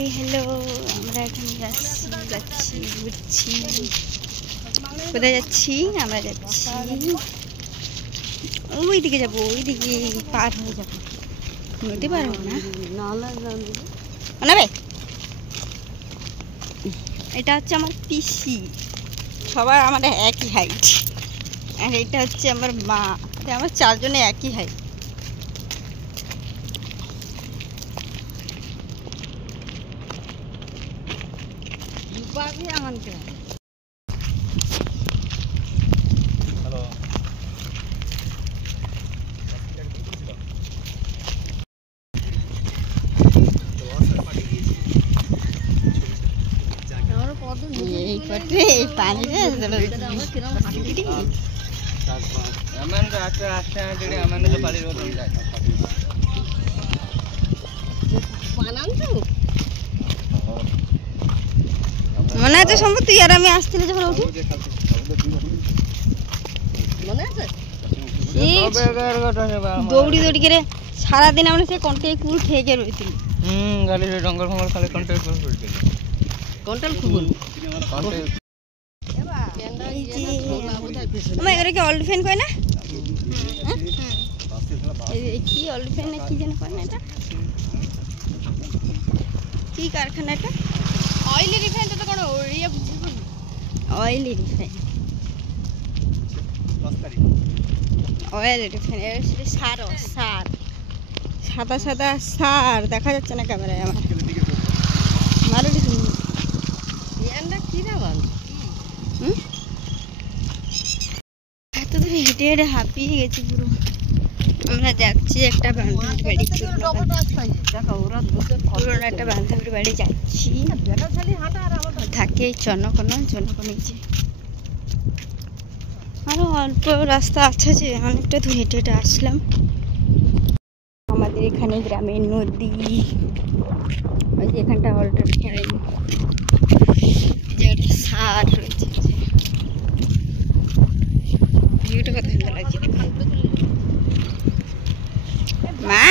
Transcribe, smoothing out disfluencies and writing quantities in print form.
Hello, আমরা এখানে যাচ্ছি ঘুরছি। কোথায় যাচ্ছি? আমরা যাচ্ছি ওইদিকে যাবো, ওইদিকে পার হয়ে যাবো। নদী পার হবো না? এটা হচ্ছে আমার পিসি, সবার আমাদের একই হাইট। আর এটা হচ্ছে আমার মা, আমার চারজনে একই হাইট। মনে আছে সম্ভব তুই আর আমি আসছিলে যখন উঠি, দৌড়ি দৌড়ি করে সারাদিন আমরা সে কন্টেই কুল খেয়ে গিয়ে রয়েছিল। জঙ্গল ফঙ্গল খালি কন্টেল এগুলো কি অল্ড ফ্যান কয় না? কি অল্ড ফ্যান না কি যেন কয় না? এটা কি কারখানা? এটা অয়েলি রিফাইন। তো কোনো অয়েলি রিফাইন, অয়েল রিফাইন। সার সার সাদা সাদা সার দেখা যাচ্ছে না ক্যামেরায় আমার। এত দূর হেঁটে হেঁটে হাঁপিয়ে গেছি পুরো। আমরা যাচ্ছি একটা বান্ধবীর বাড়ি, পুরোনো একটা বান্ধবীর বাড়ি যাচ্ছি। থাকে জনকনে যে আরো অল্প রাস্তা আছে, যে অনেকটা দূর হেঁটে হেঁটে আসলাম। আমাদের এখানে গ্রামের নদী, ওই যে এখানটা অল্টো সার রয়েছে। ভিউটা কত সুন্দর লাগছে মা।